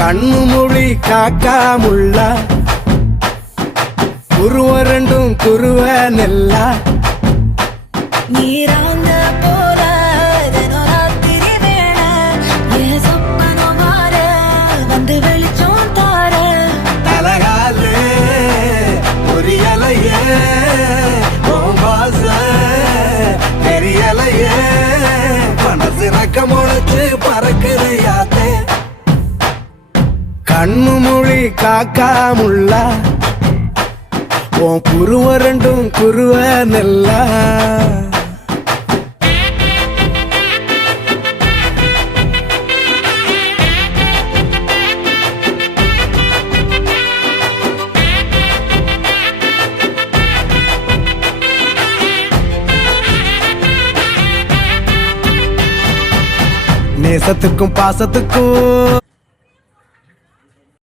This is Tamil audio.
கண்ணு மொழி காக்காமுள்ள குருவ ரெண்டும் குருவ நெல்லா நீராங்க போல தினராத்திரி வேண என் சொப்பனம் மாற வந்து வெளிச்சம் தார தலகாலே பொரியலையே ஓம்பாச தெரியலையே மனசு ரக்க முளைச்சு பறக்குறையாத்தே கண்ணு மொழி காக்காமுள்ள உன் குருவ ரெண்டும் குருவ நெல்லா நேசத்துக்கும் பாசத்துக்கும்